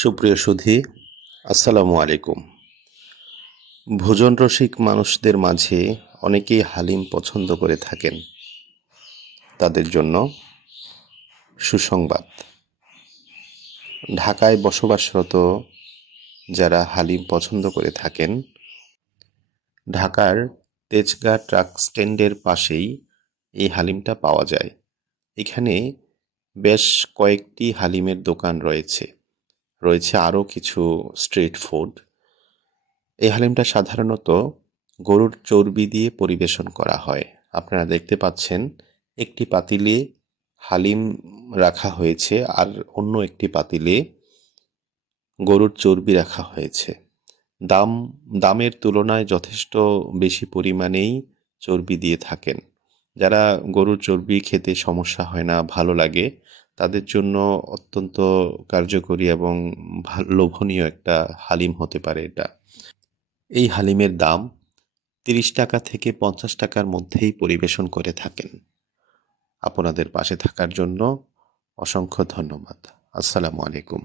সুপ্রিয় সুধী, আসসালামু আলাইকুম। ভোজন রসিক মানুষদের মাঝে অনেকেই হালিম পছন্দ করে থাকেন। তাদের জন্য সুসংবাদ। ঢাকায় বসবাসরত যারা হালিম পছন্দ করে থাকেন, ঢাকার তেজগাঁ ট্রাক স্ট্যান্ডের পাশেই এই হালিমটা পাওয়া যায়। এখানে বেশ কয়েকটি হালিমের দোকান রয়েছে আরও কিছু স্ট্রিট ফুড। এই হালিমটা সাধারণত গরুর চর্বি দিয়ে পরিবেশন করা হয়। আপনারা দেখতে পাচ্ছেন একটি পাতিলে হালিম রাখা হয়েছে আর অন্য একটি পাতিলে গরুর চর্বি রাখা হয়েছে। দামের তুলনায় যথেষ্ট বেশি পরিমাণেই চর্বি দিয়ে থাকেন। যারা গরুর চর্বি খেতে সমস্যা হয় না, ভালো লাগে, তাদের জন্য অত্যন্ত কার্যকরী এবং লোভনীয় একটা হালিম হতে পারে এটা। এই হালিমের দাম ৩০ টাকা থেকে ৫০ টাকার মধ্যেই পরিবেশন করে থাকেন। আপনাদের পাশে থাকার জন্য অসংখ্য ধন্যবাদ। আসসালামু আলাইকুম।